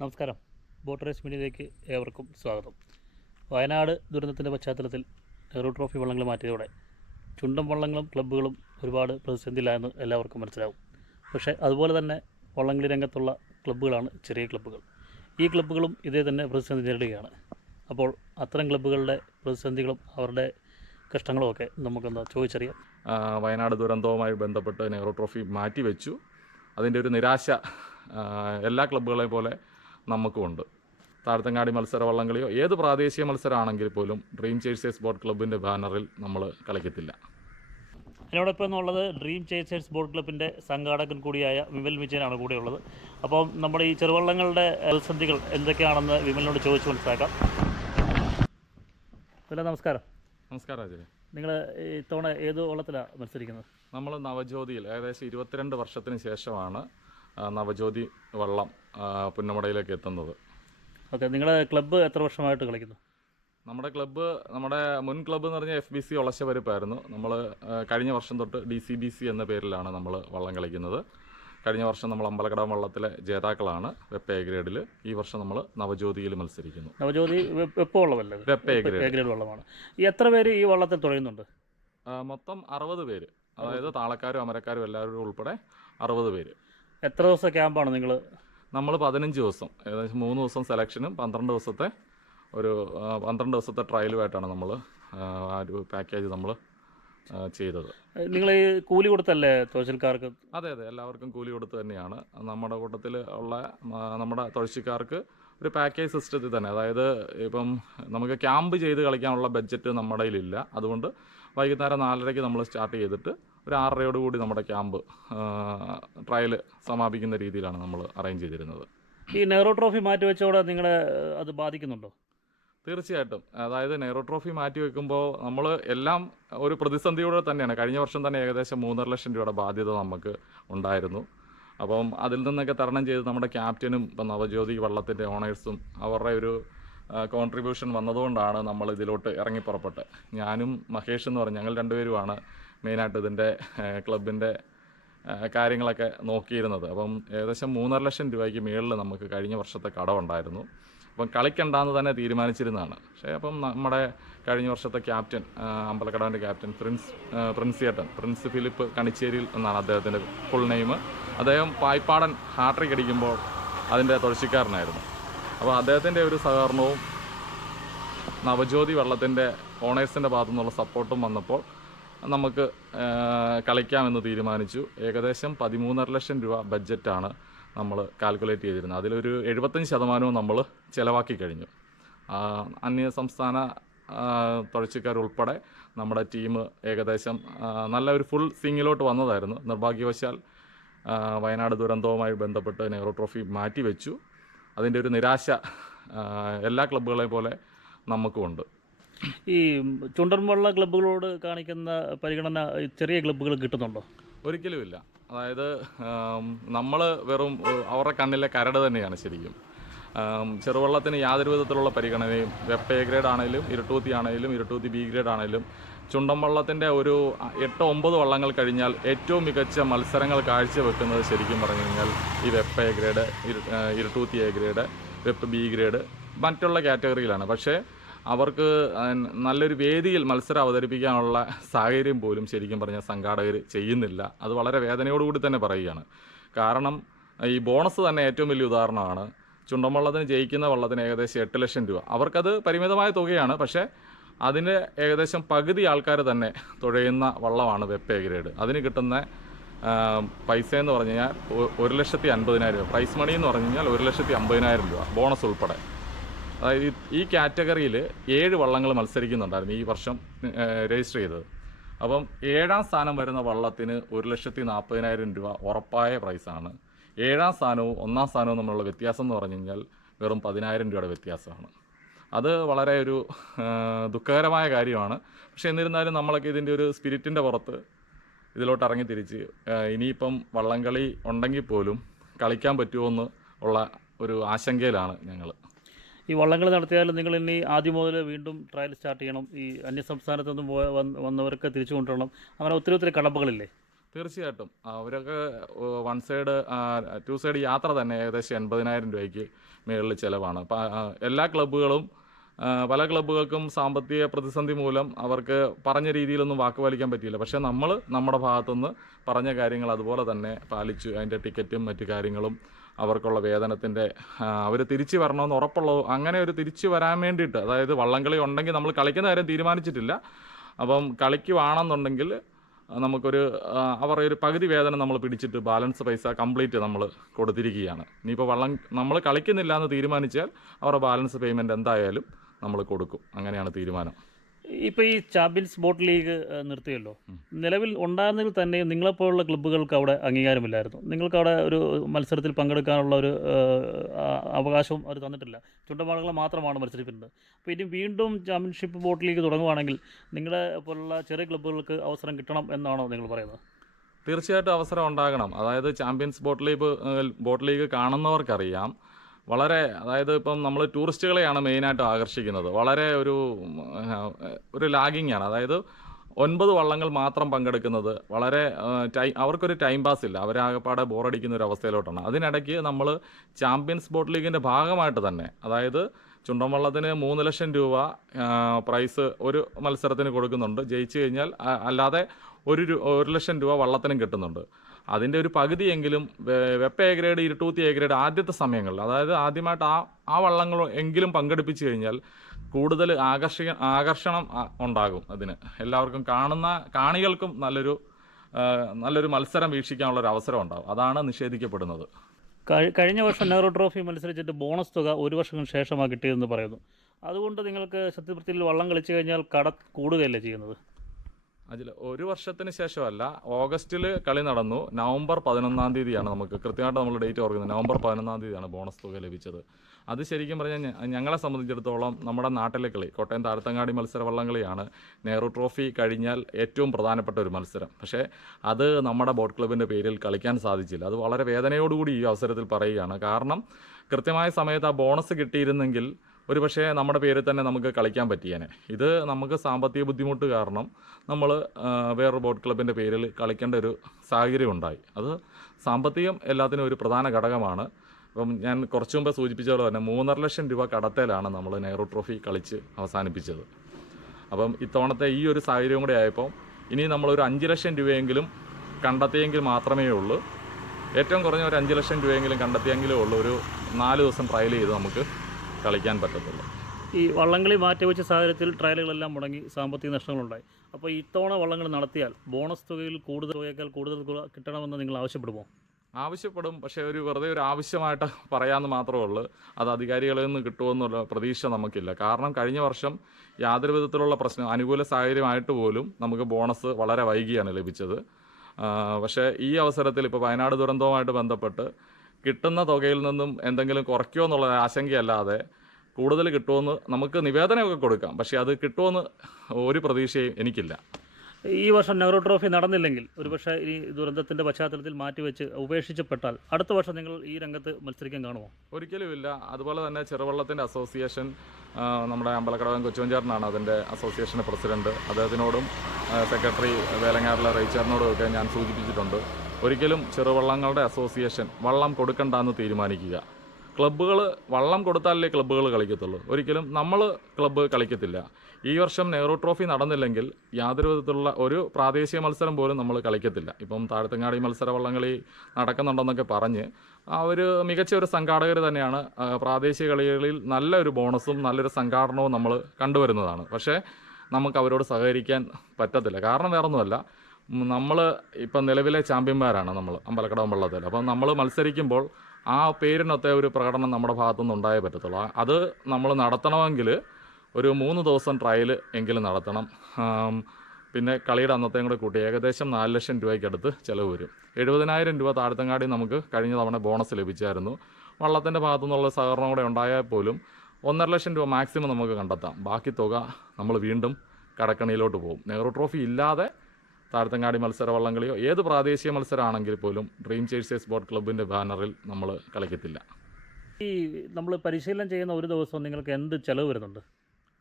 നമസ്കാരം. Boat race മീഡിയയിലേക്ക് ഏവർക്കും സ്വാഗതം. വയനാട് ദുരന്തത്തിന്റെ പശ്ചാത്തലത്തിൽ നെഹ്റു ട്രോഫി വള്ളങ്ങൾ മാറ്റിയതോടെ ചുണ്ടൻ വള്ളങ്ങളും ക്ലബ്ബുകളും ഒരുപാട് പ്രതിസന്ധിയിലായെന്ന് എല്ലാവർക്കും മനസ്സിലാവും. പക്ഷേ അതുപോലെ തന്നെ വള്ളംകളി രംഗത്തുള്ള ക്ലബ്ബുകളാണ് ചെറിയ ക്ലബ്ബുകൾ. ഈ ക്ലബ്ബുകളും ഇതേ തന്നെ പ്രതിസന്ധി നേരിടുകയാണ്. അപ്പോൾ അത്തരം ക്ലബ്ബുകളുടെ പ്രതിസന്ധികളും അവരുടെ കഷ്ടങ്ങളും ഒക്കെ നമുക്കൊന്ന് ചോദിച്ചറിയാം. വയനാട് ദുരന്തവുമായി ബന്ധപ്പെട്ട് നെഹ്റു ട്രോഫി മാറ്റിവെച്ചു. അതിന്റെ ഒരു നിരാശ എല്ലാ ക്ലബ്ബുകളെ പോലെ നമുക്കുമുണ്ട് താരത്തങ്ങാടി മത്സര വള്ളംകളിയോ ഏത് പ്രാദേശിക മത്സരമാണെങ്കിൽ പോലും ഡ്രീം ചേഴ്സേഴ്സ് ബോട്ട് ക്ലബിന്റെ ബാനറിൽ നമ്മൾ കളിക്കത്തില്ല. എന്നോടൊപ്പം എന്നുള്ളത് ഡ്രീം ചേസേഴ്സ് ബോട്ട് ക്ലബിന്റെ സംഘാടകൻ കൂടിയായ വിമൽ വിജയനാണ് കൂടെയുള്ളത് അപ്പം നമ്മൾ ഈ ചെറുവള്ളങ്ങളുടെ പ്രതിസന്ധികൾ എന്തൊക്കെയാണെന്ന് വിമലിനോട് ചോദിച്ച് മനസ്സിലാക്കാം. വില നമസ്കാരം. നമസ്കാരം അജയ് നിങ്ങൾ ഇത്തവണ ഏത് വള്ളത്തിലാണ് മത്സരിക്കുന്നത്? നമ്മൾ നവജ്യോതിയിൽ ഏകദേശം ഇരുപത്തിരണ്ട് വർഷത്തിന് ശേഷമാണ് നവജ്യോതി വള്ളം പുന്നമടയിലേക്ക് എത്തുന്നത്. ഓക്കെ നിങ്ങളുടെ ക്ലബ്ബ് എത്ര വർഷമായിട്ട് കളിക്കുന്നു? നമ്മുടെ ക്ലബ്ബ് നമ്മുടെ മുൻ ക്ലബ്ബ് എന്ന് പറഞ്ഞാൽ എഫ് ബി സി ഒളശവരിപ്പായിരുന്നു. നമ്മൾ കഴിഞ്ഞ വർഷം തൊട്ട് ഡി സി ബി സി എന്ന പേരിലാണ് നമ്മൾ വള്ളം കളിക്കുന്നത്. കഴിഞ്ഞ വർഷം നമ്മൾ അമ്പലക്കടം വള്ളത്തിലെ ജേതാക്കളാണ് വെപ്പ് എ ഗ്രേഡിൽ ഈ വർഷം നമ്മൾ നവജ്യോതിയിൽ മത്സരിക്കുന്നു. നവജ്യോതി വെപ്പ് വള്ളമല്ലേ? വെപ്പ് എ ഗ്രേഡ്. വള്ളമാണ്. ഈ എത്ര പേര് ഈ വള്ളത്തിൽ തുഴയുന്നുണ്ട് മൊത്തം അറുപത് പേര്. അതായത് താളക്കാരും അമരക്കാരും എല്ലാവരും ഉൾപ്പെടെ അറുപത് പേര്. എത്ര ദിവസം ക്യാമ്പാണ് നിങ്ങൾ നമ്മൾ പതിനഞ്ച് ദിവസം ഏകദേശം മൂന്ന് ദിവസം സെലക്ഷനും പന്ത്രണ്ട് ദിവസത്തെ ഒരു പന്ത്രണ്ട് ദിവസത്തെ ട്രയലുമായിട്ടാണ് നമ്മൾ ആ ഒരു പാക്കേജ് നമ്മൾ ചെയ്തത്. നിങ്ങൾ ഈ കൂലി കൊടുത്തല്ലേ തൊഴിൽക്കാർക്ക് അതെ അതെ. എല്ലാവർക്കും കൂലി കൊടുത്ത് തന്നെയാണ്. നമ്മുടെ കൂട്ടത്തിൽ ഉള്ള നമ്മുടെ തൊഴിൽക്കാർക്ക് ഒരു പാക്കേജ് സിസ്റ്റത്തിൽ തന്നെ. അതായത് ഇപ്പം നമുക്ക് ക്യാമ്പ് ചെയ്ത് കളിക്കാനുള്ള ബഡ്ജറ്റ് നമ്മുടെ കയ്യിലില്ല. അതുകൊണ്ട് വൈകുന്നേരം നാലരയ്ക്ക് നമ്മൾ സ്റ്റാർട്ട് ചെയ്തിട്ട് ഒരു ആറരയോട് കൂടി നമ്മുടെ ക്യാമ്പ് ട്രയൽ സമാപിക്കുന്ന രീതിയിലാണ് നമ്മൾ അറേഞ്ച് ചെയ്തിരുന്നത്. ഈ നെഹ്റു ട്രോഫി മാറ്റിവെച്ചോടെ നിങ്ങളെ അത് ബാധിക്കുന്നുണ്ടോ? തീർച്ചയായിട്ടും. അതായത് നെഹ്റു ട്രോഫി മാറ്റി വെക്കുമ്പോൾ നമ്മൾ എല്ലാം ഒരു പ്രതിസന്ധിയോടെ തന്നെയാണ്. കഴിഞ്ഞ വർഷം തന്നെ ഏകദേശം മൂന്നര ലക്ഷം രൂപയുടെ ബാധ്യത നമുക്ക് ഉണ്ടായിരുന്നു. അപ്പം അതിൽ നിന്നൊക്കെ തരണം ചെയ്ത് നമ്മുടെ ക്യാപ്റ്റനും ഇപ്പം നവജ്യോതി വള്ളത്തിന്റെ ഓണേഴ്സും അവരുടെ ഒരു കോൺട്രിബ്യൂഷൻ വന്നതുകൊണ്ടാണ് നമ്മൾ ഇതിലോട്ട് ഇറങ്ങി പുറപ്പെട്ടത്. ഞാനും മഹേഷ് എന്ന് പറഞ്ഞ് ഞങ്ങൾ രണ്ടുപേരുമാണ് മെയിനായിട്ട് ഇതിന്റെ ക്ലബിന്റെ കാര്യങ്ങളൊക്കെ നോക്കിയിരുന്നത്. അപ്പം ഏകദേശം മൂന്നര ലക്ഷം രൂപയ്ക്ക് മുകളിൽ നമുക്ക് കഴിഞ്ഞ വർഷത്തെ കടമുണ്ടായിരുന്നു അപ്പം കളിക്കണ്ടെന്ന് തന്നെ തീരുമാനിച്ചിരുന്നതാണ്. പക്ഷേ അപ്പം നമ്മുടെ കഴിഞ്ഞ വർഷത്തെ ക്യാപ്റ്റൻ അമ്പലക്കടവിന്റെ ക്യാപ്റ്റൻ പ്രിൻസ് പ്രിൻസിയേട്ടൻ പ്രിൻസ് ഫിലിപ്പ് കണിച്ചേരിയിൽ എന്നാണ് അദ്ദേഹത്തിന്റെ ഫുൾ നെയിം അദ്ദേഹം പായ്പാടൻ ഹാട്രിക് അടിക്കുമ്പോൾ അതിന്റെ തുഴച്ചിക്കാരനായിരുന്നു അപ്പോൾ അദ്ദേഹത്തിന്റെ ഒരു സഹകരണവും നവജ്യോതി വെള്ളത്തിന്റെ ഓണേഴ്സിന്റെ ഭാഗത്തു നിന്നുള്ള സപ്പോർട്ടും വന്നപ്പോൾ നമുക്ക് കളിക്കാമെന്ന് തീരുമാനിച്ചു. ഏകദേശം പതിമൂന്നര ലക്ഷം രൂപ ബഡ്ജറ്റാണ് നമ്മൾ കാൽക്കുലേറ്റ് ചെയ്തിരുന്നത്. അതിലൊരു എഴുപത്തഞ്ച് ശതമാനവും നമ്മൾ ചിലവാക്കി കഴിഞ്ഞു. അന്യ സംസ്ഥാന തുഴച്ചിക്കാരുൾപ്പെടെ നമ്മുടെ ടീം ഏകദേശം നല്ല ഒരു ഫുൾ സിങ്ങിലോട്ട് വന്നതായിരുന്നു. നിർഭാഗ്യവശാൽ വയനാട് ദുരന്തവുമായി ബന്ധപ്പെട്ട് നെഹ്റു ട്രോഫി മാറ്റിവെച്ചു. അതിന്റെ ഒരു നിരാശ എല്ലാ ക്ലബ്ബുകളെ പോലെ നമുക്കുമുണ്ട്. ഈ ചുണ്ടൻവള്ള ക്ലബ്ബുകളോട് കാണിക്കുന്ന പരിഗണന ചെറിയ ക്ലബ്ബുകൾ കിട്ടുന്നുണ്ടോ? ഒരിക്കലുമില്ല. അതായത് നമ്മൾ വെറും അവരുടെ കണ്ണിലെ കരട് തന്നെയാണ് ശരിക്കും. ചെറുവള്ളത്തിന് യാതൊരു വിധത്തിലുള്ള പരിഗണനയും വെപ്പ് എ ഗ്രേഡ് ആണെങ്കിലും ഇരുട്ടൂത്തി ആണെങ്കിലും ഇരുട്ടൂത്തി ബി ഗ്രേഡ് ആണെങ്കിലും ചുണ്ടൻ വള്ളത്തിന്റെ ഒരു എട്ട് ഒമ്പത് വള്ളങ്ങൾ കഴിഞ്ഞാൽ ഏറ്റവും മികച്ച മത്സരങ്ങൾ കാഴ്ചവെക്കുന്നത് ശരിക്കും പറഞ്ഞു കഴിഞ്ഞാൽ ഈ വെപ്പ് എ ഗ്രേഡ് ഇരു ഇരുട്ടൂത്തി എ ഗ്രേഡ് വെപ്പ് ബി ഗ്രേഡ് മറ്റുള്ള കാറ്റഗറിയിലാണ്. പക്ഷേ അവർക്ക് നല്ലൊരു വേദിയിൽ മത്സരം അവതരിപ്പിക്കാനുള്ള സാഹചര്യം പോലും ശരിക്കും പറഞ്ഞാൽ സംഘാടകർ ചെയ്യുന്നില്ല. അത് വളരെ വേദനയോടുകൂടി തന്നെ പറയുകയാണ്. കാരണം ഈ ബോണസ് തന്നെ ഏറ്റവും വലിയ ഉദാഹരണമാണ്. ചുണ്ടൻ വള്ളത്തിന് ജയിക്കുന്ന വള്ളത്തിന് ഏകദേശം എട്ട് ലക്ഷം രൂപ. അവർക്കത് പരിമിതമായ തുകയാണ്. പക്ഷേ അതിന് ഏകദേശം പകുതി ആൾക്കാർ തന്നെ തുഴയുന്ന വള്ളമാണ് വെപ്പ് ഗ്രേഡ്. അതിന് കിട്ടുന്ന പൈസ എന്ന് പറഞ്ഞു കഴിഞ്ഞാൽ ഒരു ലക്ഷത്തി അൻപതിനായിരം രൂപ. പ്രൈസ് മണി എന്ന് പറഞ്ഞു കഴിഞ്ഞാൽ ഒരു ലക്ഷത്തി അമ്പതിനായിരം രൂപ. ബോണസ് ഉൾപ്പെടെ. ഈ- കാറ്റഗറിയിൽ ഏഴ് വള്ളങ്ങൾ മത്സരിക്കുന്നുണ്ടായിരുന്നു ഈ വർഷം രജിസ്റ്റർ ചെയ്തത്. അപ്പം ഏഴാം സ്ഥാനം വരുന്ന വള്ളത്തിന് ഒരു ലക്ഷത്തി നാൽപ്പതിനായിരം രൂപ ഉറപ്പായ പ്രൈസാണ്. ഏഴാം സ്ഥാനവും ഒന്നാം സ്ഥാനവും തമ്മിലുള്ള വ്യത്യാസം എന്ന് പറഞ്ഞു കഴിഞ്ഞാൽ വെറും പതിനായിരം രൂപയുടെ വ്യത്യാസമാണ്. അത് വളരെ ഒരു ദുഃഖകരമായ കാര്യമാണ്. പക്ഷേ എന്നിരുന്നാലും നമ്മളൊക്കെ ഇതിന്റെ ഒരു സ്പിരിറ്റിന്റെ പുറത്ത് ഇതിലോട്ട് ഇറങ്ങി തിരിച്ച് ഇനിയിപ്പം വള്ളംകളി ഉണ്ടെങ്കിൽ പോലും കളിക്കാൻ പറ്റുമോ എന്ന് ഉള്ള ഒരു ആശങ്കയിലാണ് ഞങ്ങൾ ഈ വള്ളങ്ങൾ നടത്തിയാൽ നിങ്ങൾ ഇനി ആദ്യം മുതൽ വീണ്ടും ട്രയൽ സ്റ്റാർട്ട് ചെയ്യണം. ഈ അന്യ സംസ്ഥാനത്തു നിന്നും പോയ വന്ന് വന്നവർക്ക് തിരിച്ചു കൊണ്ടുവരണം. അങ്ങനെ ഒത്തിരി ഒത്തിരി കടമ്പകളില്ലേ? തീർച്ചയായിട്ടും. അവരൊക്കെ വൺ സൈഡ് ടു സൈഡ് യാത്ര തന്നെ ഏകദേശം എൺപതിനായിരം രൂപയ്ക്ക് മേളിൽ ചിലവാണ്. എല്ലാ ക്ലബ്ബുകളും പല ക്ലബ്ബുകൾക്കും സാമ്പത്തിക പ്രതിസന്ധി മൂലം അവർക്ക് പറഞ്ഞ രീതിയിലൊന്നും വാക്ക് പാലിക്കാൻ പറ്റിയില്ല. പക്ഷേ നമ്മൾ നമ്മുടെ ഭാഗത്തുനിന്ന് പറഞ്ഞ കാര്യങ്ങൾ അതുപോലെ തന്നെ പാലിച്ചു. അതിന്റെ ടിക്കറ്റും മറ്റു കാര്യങ്ങളും അവർക്കുള്ള വേതനത്തിന്റെ അവർ തിരിച്ചു വരണമെന്ന് ഉറപ്പുള്ള അങ്ങനെ ഒരു തിരിച്ചു വരാൻ വേണ്ടിയിട്ട് അതായത് വള്ളംകളി ഉണ്ടെങ്കിൽ നമ്മൾ കളിക്കുന്ന കാര്യം തീരുമാനിച്ചിട്ടില്ല. അപ്പം കളിക്കുവാണെന്നുണ്ടെങ്കിൽ നമുക്കൊരു അവർ ഒരു പകുതി വേതനം നമ്മൾ പിടിച്ചിട്ട് ബാലൻസ് പൈസ കംപ്ലീറ്റ് നമ്മൾ കൊടുത്തിരിക്കുകയാണ്. ഇനിയിപ്പോൾ വള്ളം നമ്മൾ കളിക്കുന്നില്ല എന്ന് തീരുമാനിച്ചാൽ അവരുടെ ബാലൻസ് പേയ്മെന്റ് എന്തായാലും നമ്മൾ കൊടുക്കും. അങ്ങനെയാണ് തീരുമാനം. ഇപ്പോൾ ഈ ചാമ്പ്യൻസ് ബോട്ട് ലീഗ് നിർത്തിയല്ലോ. നിലവിൽ ഉണ്ടായിരുന്നെങ്കിൽ തന്നെ നിങ്ങളെപ്പോലുള്ള ക്ലബ്ബുകൾക്ക് അവിടെ അംഗീകാരമില്ലായിരുന്നു. നിങ്ങൾക്ക് അവിടെ ഒരു മത്സരത്തിൽ പങ്കെടുക്കാനുള്ള ഒരു അവകാശവും അവർ തന്നിട്ടില്ല. ചുണ്ടമാളുകളെ മാത്രമാണ് മത്സരിപ്പിക്കുന്നത്. അപ്പോൾ ഇനി വീണ്ടും ചാമ്പ്യൻഷിപ്പ് ബോട്ട് ലീഗ് തുടങ്ങുവാണെങ്കിൽ നിങ്ങളെ പോലുള്ള ചെറിയ ക്ലബ്ബുകൾക്ക് അവസരം കിട്ടണം എന്നാണോ നിങ്ങൾ പറയുന്നത്? തീർച്ചയായിട്ടും അവസരം ഉണ്ടാകണം. അതായത് champions boat league boat league കാണുന്നവർക്കറിയാം. വളരെ അതായത് ഇപ്പം നമ്മൾ ടൂറിസ്റ്റുകളെയാണ് മെയിനായിട്ട് ആകർഷിക്കുന്നത്. വളരെ ഒരു ഒരു ലാഗിങ് ആണ്. അതായത് ഒൻപത് വള്ളങ്ങൾ മാത്രം പങ്കെടുക്കുന്നത് വളരെ ടൈം അവർക്കൊരു ടൈം പാസ് ഇല്ല. അവരാകപ്പാടെ ബോറടിക്കുന്ന ഒരു അവസ്ഥയിലോട്ടാണ്. അതിനിടയ്ക്ക് നമ്മൾ ചാമ്പ്യൻസ് ബോട്ട് ലീഗിന്റെ ഭാഗമായിട്ട് തന്നെ അതായത് ചുണ്ടൻ വള്ളത്തിന് മൂന്ന് ലക്ഷം രൂപ പ്രൈസ് ഒരു മത്സരത്തിന് കൊടുക്കുന്നുണ്ട്. ജയിച്ചു കഴിഞ്ഞാൽ അല്ലാതെ ഒരു ഒരു ലക്ഷം രൂപ വള്ളത്തിനും കിട്ടുന്നുണ്ട്. അതിന്റെ ഒരു പകുതിയെങ്കിലും വെപ്പ എ ഇരുട്ടൂത്തി എ ആദ്യത്തെ സമയങ്ങളിൽ അതായത് ആദ്യമായിട്ട് ആ ആ വള്ളങ്ങൾ എങ്കിലും പങ്കെടുപ്പിച്ചു കഴിഞ്ഞാൽ കൂടുതൽ ആകർഷിക ആകർഷണം ഉണ്ടാകും അതിന്. എല്ലാവർക്കും കാണുന്ന കാണികൾക്കും നല്ലൊരു നല്ലൊരു മത്സരം വീക്ഷിക്കാനുള്ള ഒരു അവസരം ഉണ്ടാകും. അതാണ് നിഷേധിക്കപ്പെടുന്നത്. കഴിഞ്ഞ വർഷം നെഹ്റു ട്രോഫി മത്സരിച്ചിട്ട് ബോണസ് തുക ഒരു വർഷം ശേഷമാണ് കിട്ടിയതെന്ന് പറയുന്നു. അതുകൊണ്ട് നിങ്ങൾക്ക് സത്യപ്രതിയിൽ വള്ളം കളിച്ചു കഴിഞ്ഞാൽ കട കൂടുകയല്ലേ ചെയ്യുന്നത്? അതിൽ ഒരു വർഷത്തിന് ശേഷമല്ല ഓഗസ്റ്റിൽ കളി നടന്നു. നവംബർ പതിനൊന്നാം തീയതിയാണ് നമുക്ക് കൃത്യമായിട്ട് നമ്മൾ ഡേറ്റ് ഓർക്കുന്നത്. നവംബർ പതിനൊന്നാം തീയതിയാണ് ബോണസ് തുക ലഭിച്ചത്. അത് ശരിക്കും പറഞ്ഞാൽ ഞങ്ങളെ സംബന്ധിച്ചിടത്തോളം നമ്മുടെ നാട്ടിലെ കളി കോട്ടയം താഴത്തങ്ങാടി മത്സര വള്ളംകളിയാണ് നെഹ്റു ട്രോഫി കഴിഞ്ഞാൽ ഏറ്റവും പ്രധാനപ്പെട്ട ഒരു മത്സരം. പക്ഷേ അത് നമ്മുടെ ബോട്ട് ക്ലബിന്റെ പേരിൽ കളിക്കാൻ സാധിച്ചില്ല. അത് വളരെ വേദനയോടുകൂടി ഈ അവസരത്തിൽ പറയുകയാണ്. കാരണം കൃത്യമായ സമയത്ത് ആ ബോണസ് കിട്ടിയിരുന്നെങ്കിൽ ഒരു പക്ഷേ നമ്മുടെ പേരിൽ തന്നെ നമുക്ക് കളിക്കാൻ പറ്റിയേനെ. ഇത് നമുക്ക് സാമ്പത്തിക ബുദ്ധിമുട്ട് കാരണം നമ്മൾ വേറൊരു ബോട്ട് ക്ലബിന്റെ പേരിൽ കളിക്കേണ്ട ഒരു സാഹചര്യം ഉണ്ടായി. അത് സാമ്പത്തികം എല്ലാത്തിനും ഒരു പ്രധാന ഘടകമാണ്. അപ്പം ഞാൻ കുറച്ചു മുമ്പ് സൂചിപ്പിച്ച പോലെ തന്നെ മൂന്നര ലക്ഷം രൂപ കടത്തലാണ് നമ്മൾ നെഹ്റു ട്രോഫി കളിച്ച് അവസാനിപ്പിച്ചത്. അപ്പം ഇത്തവണത്തെ ഈ ഒരു സാഹചര്യം കൂടെ ആയപ്പോൾ ഇനി നമ്മളൊരു അഞ്ച് ലക്ഷം രൂപയെങ്കിലും കണ്ടെത്തിയെങ്കിൽ മാത്രമേ ഉള്ളൂ. ഏറ്റവും കുറഞ്ഞ ഒരു അഞ്ച് ലക്ഷം രൂപയെങ്കിലും കണ്ടെത്തിയെങ്കിലേ ഉള്ളൂ. ഒരു നാല് ദിവസം ട്രയൽ ചെയ്ത് നമുക്ക് കളിക്കാൻ പറ്റത്തുള്ളൂ ഈ വള്ളംകളി മാറ്റിവെച്ച സാഹചര്യത്തിൽ ട്രയലുകളെല്ലാം മുടങ്ങി സാമ്പത്തിക നഷ്ടങ്ങളുണ്ടായി. അപ്പോൾ ഇത്തവണ വള്ളങ്ങൾ നടത്തിയാൽ ബോണസ് തുകയിൽ കൂടുതൽ തുകയേക്കാൾ കൂടുതൽ തുക കിട്ടണമെന്ന് നിങ്ങൾ ആവശ്യപ്പെടുമോ? ആവശ്യപ്പെടും പക്ഷേ ഒരു വെറുതെ ഒരു ആവശ്യമായിട്ട് പറയാമെന്ന് മാത്രമേ ഉള്ളൂ. അത് അധികാരികളിൽ നിന്ന് കിട്ടുമെന്നുള്ള പ്രതീക്ഷ നമുക്കില്ല. കാരണം കഴിഞ്ഞ വർഷം യാതൊരു വിധത്തിലുള്ള പ്രശ്നം അനുകൂല സാഹചര്യമായിട്ട് പോലും നമുക്ക് ബോണസ് വളരെ വൈകിയാണ് ലഭിച്ചത്. പക്ഷേ ഈ അവസരത്തിൽ ഇപ്പോൾ വയനാട് ദുരന്തവുമായിട്ട് ബന്ധപ്പെട്ട് കിട്ടുന്ന തുകയിൽ നിന്നും എന്തെങ്കിലും കുറയ്ക്കുമോ എന്നുള്ള ആശങ്കയല്ലാതെ കൂടുതൽ കിട്ടുമെന്ന് നമുക്ക് നിവേദനമൊക്കെ കൊടുക്കാം. പക്ഷേ അത് കിട്ടുമെന്ന് ഒരു പ്രതീക്ഷയും എനിക്കില്ല. ഈ വർഷം നെഹ്റു ട്രോഫി നടന്നില്ലെങ്കിൽ ഒരുപക്ഷെ ഈ ദുരന്തത്തിന്റെ പശ്ചാത്തലത്തിൽ മാറ്റിവെച്ച് ഉപേക്ഷിച്ചപ്പെട്ടാൽ അടുത്ത വർഷം നിങ്ങൾ ഈ രംഗത്ത് മത്സരിക്കാൻ കാണുമോ? ഒരിക്കലും ഇല്ല. അതുപോലെ തന്നെ ചെറുവള്ളത്തിന്റെ അസോസിയേഷൻ നമ്മുടെ അമ്പലക്കടവൻ കൊച്ചുവഞ്ചാറിനാണ് അതിന്റെ അസോസിയേഷന്റെ പ്രസിഡന്റ്. അദ്ദേഹത്തിനോടും സെക്രട്ടറി വേലങ്ങാറിലെ റൈച്ചാറിനോടും ഒക്കെ ഞാൻ സൂചിപ്പിച്ചിട്ടുണ്ട്. ഒരിക്കലും ചെറുവള്ളങ്ങളുടെ അസോസിയേഷൻ വള്ളം കൊടുക്കണ്ട എന്ന് തീരുമാനിക്കുക. ക്ലബ്ബുകൾ വള്ളം കൊടുത്താലേ ക്ലബ്ബുകൾ കളിക്കത്തുള്ളൂ. ഒരിക്കലും നമ്മൾ ക്ലബ്ബ് കളിക്കത്തില്ല. ഈ വർഷം നെഹ്റു ട്രോഫി നടന്നില്ലെങ്കിൽ യാതൊരു വിധത്തിലുള്ള ഒരു പ്രാദേശിക മത്സരം പോലും നമ്മൾ കളിക്കത്തില്ല. ഇപ്പം താഴത്തങ്ങാടി മത്സര വള്ളംകളി നടക്കുന്നുണ്ടെന്നൊക്കെ പറഞ്ഞ് ആ ഒരു മികച്ച ഒരു സംഘാടകർ തന്നെയാണ് പ്രാദേശിക കളികളിൽ നല്ലൊരു ബോണസും നല്ലൊരു സംഘാടനവും നമ്മൾ കണ്ടുവരുന്നതാണ്. പക്ഷേ നമുക്ക് അവരോട് സഹകരിക്കാൻ പറ്റത്തില്ല. കാരണം വേറൊന്നുമല്ല നമ്മൾ ഇപ്പം നിലവിലെ ചാമ്പ്യന്മാരാണ് നമ്മൾ അമ്പലക്കടവും വള്ളത്തിൽ അപ്പം നമ്മൾ മത്സരിക്കുമ്പോൾ ആ പേരിനൊത്ത ഒരു പ്രകടനം നമ്മുടെ ഭാഗത്തുനിന്ന് ഉണ്ടായേ പറ്റത്തുള്ളൂ. അത് നമ്മൾ നടത്തണമെങ്കിൽ ഒരു മൂന്ന് ദിവസം ട്രയൽ എങ്കിലും നടത്തണം. പിന്നെ കളിയുടെ അന്നത്തെയും കൂടെ കൂട്ടി ഏകദേശം നാല് ലക്ഷം രൂപയ്ക്കടുത്ത് ചിലവ് വരും. എഴുപതിനായിരം രൂപ താഴ്ത്തങ്ങാടി നമുക്ക് കഴിഞ്ഞ തവണ ബോണസ് ലഭിച്ചായിരുന്നു. വള്ളത്തിന്റെ ഭാഗത്തു നിന്നുള്ള സഹകരണം കൂടെ ഉണ്ടായാൽ പോലും ഒന്നര ലക്ഷം രൂപ മാക്സിമം നമുക്ക് കണ്ടെത്താം. ബാക്കി തുക നമ്മൾ വീണ്ടും കടക്കണിയിലോട്ട് പോകും. നെഹ്റു ട്രോഫി ഇല്ലാതെ താഴത്തങ്ങാടി മത്സര വള്ളംകളിയോ ഏത് പ്രാദേശിക മത്സരമാണെങ്കിൽ പോലും ഡ്രീം ചേഴ്സേഴ്സ് ബോട്ട് ക്ലബിന്റെ ബാനറിൽ നമ്മൾ കളിക്കത്തില്ല. ഈ നമ്മൾ പരിശീലനം ചെയ്യുന്ന ഒരു ദിവസം നിങ്ങൾക്ക് എന്ത് ചിലവ് വരുന്നുണ്ട്?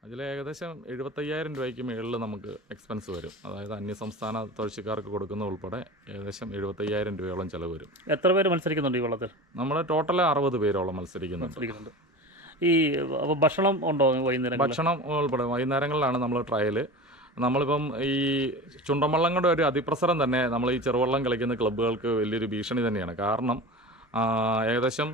അതിൽ ഏകദേശം എഴുപത്തയ്യായിരം രൂപയ്ക്ക് മുകളിൽ നമുക്ക് എക്സ്പെൻസ് വരും. അതായത് അന്യസംസ്ഥാന തൊഴിൽക്കാർക്ക് കൊടുക്കുന്ന ഉൾപ്പെടെ ഏകദേശം എഴുപത്തയ്യായിരം രൂപയോളം ചിലവ് വരും. എത്ര പേര് മത്സരിക്കുന്നുണ്ട് ഈ വള്ളത്തിൽ? നമ്മൾ ടോട്ടൽ അറുപത് പേരോളം മത്സരിക്കുന്നുണ്ട്. ഈ ഭക്ഷണം ഉണ്ടോ വൈകുന്നേരം ഭക്ഷണം ഉൾപ്പെടെ വൈകുന്നേരങ്ങളിലാണ് നമ്മൾ ട്രയൽ നമ്മളിപ്പം ഈ ചുണ്ടൻവള്ളങ്ങളുടെ ഒരു അതിപ്രസരം തന്നെ നമ്മൾ ഈ ചെറുവള്ളം കളിക്കുന്ന ക്ലബ്ബുകൾക്ക് വലിയൊരു ഭീഷണി തന്നെയാണ്. കാരണം ഏകദേശം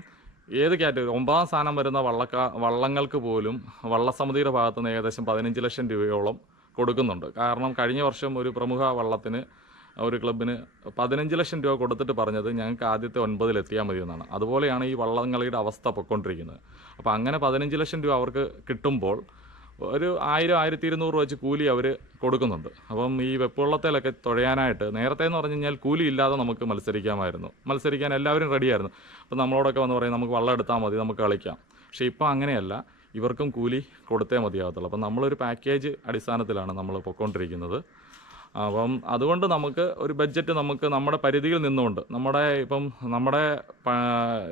ഏത് കാറ്റഗറി ഒമ്പതാം സ്ഥാനം വരുന്ന വള്ളക്ക വള്ളങ്ങൾക്ക് പോലും വള്ളസമിതിയുടെ ഭാഗത്ത് നിന്ന് ഏകദേശം പതിനഞ്ച് ലക്ഷം രൂപയോളം കൊടുക്കുന്നുണ്ട്. കാരണം കഴിഞ്ഞ വർഷം ഒരു പ്രമുഖ വള്ളത്തിന് ഒരു ക്ലബിന് പതിനഞ്ച് ലക്ഷം രൂപ കൊടുത്തിട്ട് പറഞ്ഞത് ഞങ്ങൾക്ക് ആദ്യത്തെ ഒൻപതിൽ എത്തിയാൽ മതി എന്നാണ്. അതുപോലെയാണ് ഈ വള്ളങ്ങളുടെ അവസ്ഥ പൊയ്ക്കൊണ്ടിരിക്കുന്നത് അപ്പോൾ അങ്ങനെ പതിനഞ്ച് ലക്ഷം രൂപ അവർക്ക് കിട്ടുമ്പോൾ ഒരു ആയിരം ആയിരത്തി ഇരുന്നൂറ് വെച്ച് കൂലി അവർ കൊടുക്കുന്നുണ്ട്. അപ്പം ഈ വെപ്പുവെള്ളത്തിലൊക്കെ തുഴയാനായിട്ട് നേരത്തെ എന്ന് പറഞ്ഞു കഴിഞ്ഞാൽ കൂലി ഇല്ലാതെ നമുക്ക് മത്സരിക്കാമായിരുന്നു. മത്സരിക്കാൻ എല്ലാവരും റെഡിയായിരുന്നു. അപ്പം നമ്മളോടൊക്കെ വന്ന് പറയും നമുക്ക് വള്ളം എടുത്താൽ മതി നമുക്ക് കളിക്കാം. പക്ഷേ ഇപ്പോൾ അങ്ങനെയല്ല. ഇവർക്കും കൂലി കൊടുത്തേ മതിയാകത്തുള്ളൂ. അപ്പം നമ്മളൊരു പാക്കേജ് അടിസ്ഥാനത്തിലാണ് നമ്മൾ പൊയ്ക്കൊണ്ടിരിക്കുന്നത് അപ്പം അതുകൊണ്ട് നമുക്ക് ഒരു ബഡ്ജറ്റ് നമുക്ക് നമ്മുടെ പരിധിയിൽ നിന്നുകൊണ്ട് നമ്മുടെ ഇപ്പം നമ്മുടെ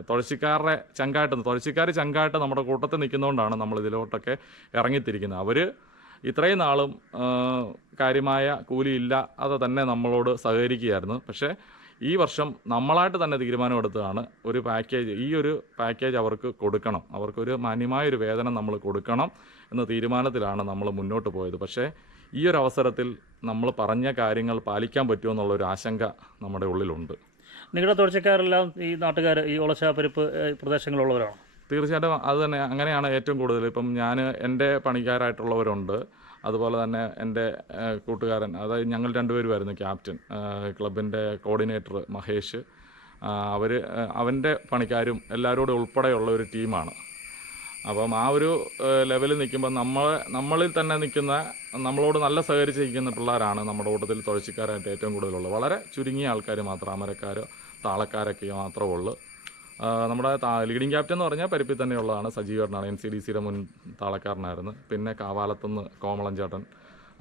തുഴച്ചിക്കാരുടെ ചങ്കായിട്ട് തുഴച്ചിക്കാർ ചങ്കായിട്ട് നമ്മുടെ കൂട്ടത്തിൽ നിൽക്കുന്നതുകൊണ്ടാണ് നമ്മൾ ഇതിലോട്ടൊക്കെ ഇറങ്ങിത്തിരിക്കുന്നത്. അവർ ഇത്രയും നാളും കാര്യമായ കൂലിയില്ല അത് തന്നെ നമ്മളോട് സഹകരിക്കുകയായിരുന്നു. പക്ഷേ ഈ വർഷം നമ്മളായിട്ട് തന്നെ തീരുമാനമെടുത്തതാണ് ഒരു പാക്കേജ് ഈ ഒരു പാക്കേജ് അവർക്ക് കൊടുക്കണം. അവർക്കൊരു മാന്യമായ ഒരു വേതനം നമ്മൾ കൊടുക്കണം എന്ന തീരുമാനത്തിലാണ് നമ്മൾ മുന്നോട്ട് പോയത്. പക്ഷേ ഈ ഒരു അവസരത്തിൽ നമ്മൾ പറഞ്ഞ കാര്യങ്ങൾ പാലിക്കാൻ പറ്റുമോ എന്നുള്ളൊരു ആശങ്ക നമ്മുടെ ഉള്ളിലുണ്ട്. നിങ്ങളുടെ തുടർച്ചക്കാരെല്ലാം ഈ നാട്ടുകാർ ഈ ഒളച്ചാപ്പരിപ്പ് പ്രദേശങ്ങളുള്ളവരാണ് പ്രദേശങ്ങളിലുള്ളവരാണോ? തീർച്ചയായിട്ടും അത് തന്നെ. അങ്ങനെയാണ് ഏറ്റവും കൂടുതൽ. ഇപ്പം ഞാൻ എന്റെ പണിക്കാരായിട്ടുള്ളവരുണ്ട്. അതുപോലെ തന്നെ എന്റെ കൂട്ടുകാരൻ അതായത് ഞങ്ങൾ രണ്ടുപേരുമായിരുന്നു ക്യാപ്റ്റൻ ക്ലബിന്റെ കോർഡിനേറ്റർ മഹേഷ്. അവർ അവന്റെ പണിക്കാരും എല്ലാവരോടും ഉൾപ്പെടെയുള്ള ഒരു ടീമാണ്. അപ്പം ആ ഒരു ലെവലിൽ നിൽക്കുമ്പോൾ നമ്മൾ നമ്മളിൽ തന്നെ നിൽക്കുന്ന നമ്മളോട് നല്ല സഹകരിച്ച് നിൽക്കുന്ന പിള്ളേരാണ് നമ്മുടെ കൂട്ടത്തിൽ തുഴച്ചിക്കാരായിട്ട് ഏറ്റവും കൂടുതലുള്ളത്. വളരെ ചുരുങ്ങിയ ആൾക്കാർ മാത്രം അമരക്കാരോ താളക്കാരൊക്കെ മാത്രമേ ഉള്ളൂ. നമ്മുടെ ലീഡിങ് ക്യാപ്റ്റൻ എന്ന് പറഞ്ഞാൽ പരിപ്പിൽ തന്നെയുള്ളതാണ് സജീവേട്ടനാണ് എൻ സി ഡി സിയുടെ മുൻ താളക്കാരനായിരുന്നു. പിന്നെ കാവാലത്തുനിന്ന് കോമളൻ ചേട്ടൻ.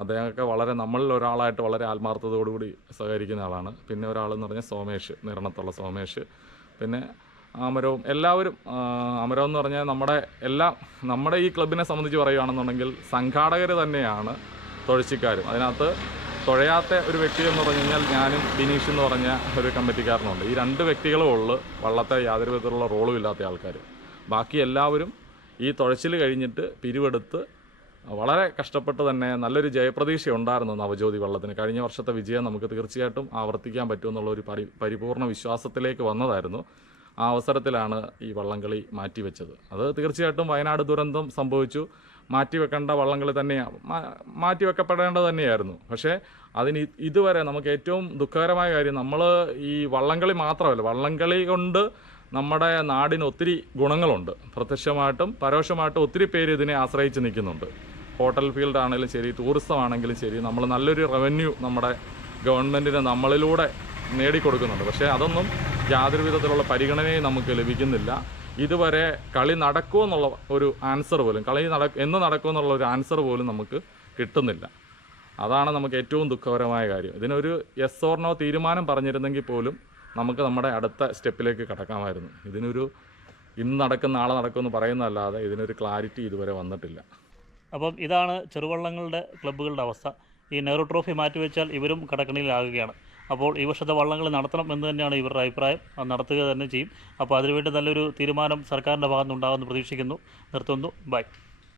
അദ്ദേഹമൊക്കെ വളരെ നമ്മളിൽ ഒരാളായിട്ട് വളരെ ആത്മാർത്ഥതയോടുകൂടി സഹകരിക്കുന്ന ആളാണ്. പിന്നെ ഒരാളെന്ന് പറഞ്ഞാൽ സോമേഷ് നിരണത്തുള്ള സോമേഷ്. പിന്നെ അമരവും എല്ലാവരും അമരം എന്ന് പറഞ്ഞാൽ നമ്മുടെ എല്ലാം നമ്മുടെ ഈ ക്ലബിനെ സംബന്ധിച്ച് പറയുകയാണെന്നുണ്ടെങ്കിൽ സംഘാടകർ തന്നെയാണ് തുഴച്ചിക്കാരും അതിനകത്ത് തുഴയാത്ത ഒരു വ്യക്തി എന്ന് പറഞ്ഞു കഴിഞ്ഞാൽ ഞാനും ബിനീഷ് എന്ന് പറഞ്ഞ ഒരു കമ്മിറ്റിക്കാരനുണ്ട്. ഈ രണ്ട് വ്യക്തികളും ഉള്ളു വള്ളത്തെ യാതൊരു വിധത്തിലുള്ള റോളും ഇല്ലാത്ത ആൾക്കാർ ബാക്കി എല്ലാവരും ഈ തുഴച്ചിൽ കഴിഞ്ഞിട്ട് പിരിവെടുത്ത് വളരെ കഷ്ടപ്പെട്ട് തന്നെ നല്ലൊരു ജയപ്രതീക്ഷ ഉണ്ടായിരുന്നു നവജ്യോതി വള്ളത്തിന്. കഴിഞ്ഞ വർഷത്തെ വിജയം നമുക്ക് തീർച്ചയായിട്ടും ആവർത്തിക്കാൻ പറ്റുമെന്നുള്ള ഒരു പരി പരിപൂർണ വിശ്വാസത്തിലേക്ക് വന്നതായിരുന്നു. ആ അവസരത്തിലാണ് ഈ വള്ളംകളി മാറ്റിവെച്ചത്. അത് തീർച്ചയായിട്ടും വയനാട് ദുരന്തം സംഭവിച്ചു. മാറ്റിവെക്കേണ്ട വള്ളംകളി തന്നെയാണ് മാറ്റിവെക്കപ്പെടേണ്ടത് തന്നെയായിരുന്നു. പക്ഷേ അതിന് ഇതുവരെ നമുക്ക് ഏറ്റവും ദുഃഖകരമായ കാര്യം നമ്മൾ ഈ വള്ളംകളി മാത്രമല്ല വള്ളംകളി കൊണ്ട് നമ്മുടെ നാടിന് ഒത്തിരി ഗുണങ്ങളുണ്ട്. പ്രത്യക്ഷമായിട്ടും പരോക്ഷമായിട്ടും ഒത്തിരി പേര് ഇതിനെ ആശ്രയിച്ച് നിൽക്കുന്നുണ്ട്. ഹോട്ടൽ ഫീൽഡ് ആണെങ്കിലും ശരി ടൂറിസം ആണെങ്കിലും ശരി നമ്മൾ നല്ലൊരു റവന്യൂ നമ്മുടെ ഗവൺമെന്റിന് നമ്മളിലൂടെ നേടിക്കൊടുക്കുന്നുണ്ട്. പക്ഷേ അതൊന്നും യാതൊരു വിധത്തിലുള്ള പരിഗണനയും നമുക്ക് ലഭിക്കുന്നില്ല. ഇതുവരെ കളി നടക്കുമോ എന്നുള്ള ഒരു ആൻസർ പോലും കളി നട എന്ന് നടക്കുമോ എന്നുള്ള ഒരു ആൻസർ പോലും നമുക്ക് കിട്ടുന്നില്ല. അതാണ് നമുക്ക് ഏറ്റവും ദുഃഖകരമായ കാര്യം. ഇതിനൊരു യെസ് ഓർണോ തീരുമാനം പറഞ്ഞിരുന്നെങ്കിൽ പോലും നമുക്ക് നമ്മുടെ അടുത്ത സ്റ്റെപ്പിലേക്ക് കടക്കാമായിരുന്നു. ഇതിനൊരു ഇന്ന് നടക്കും നാളെ നടക്കുമെന്ന് പറയുന്നതല്ലാതെ ഇതിനൊരു ക്ലാരിറ്റി ഇതുവരെ വന്നിട്ടില്ല. അപ്പം ഇതാണ് ചെറുവള്ളങ്ങളുടെ ക്ലബ്ബുകളുടെ അവസ്ഥ. ഈ നെഹ്റു ട്രോഫി മാറ്റിവെച്ചാൽ ഇവരും കടക്കണിയിലാകുകയാണ്. അപ്പോൾ ഈ വർഷത്തെ വള്ളങ്ങൾ നടത്തണം എന്ന് തന്നെയാണ് ഇവരുടെ അഭിപ്രായം. നടത്തുക തന്നെ ചെയ്യും. അപ്പോൾ അതിനുവേണ്ടി നല്ലൊരു തീരുമാനം സർക്കാരിന്റെ ഭാഗത്തുനിന്നുണ്ടാകുമെന്ന് പ്രതീക്ഷിക്കുന്നു. നിർത്തുന്നു. ബൈ.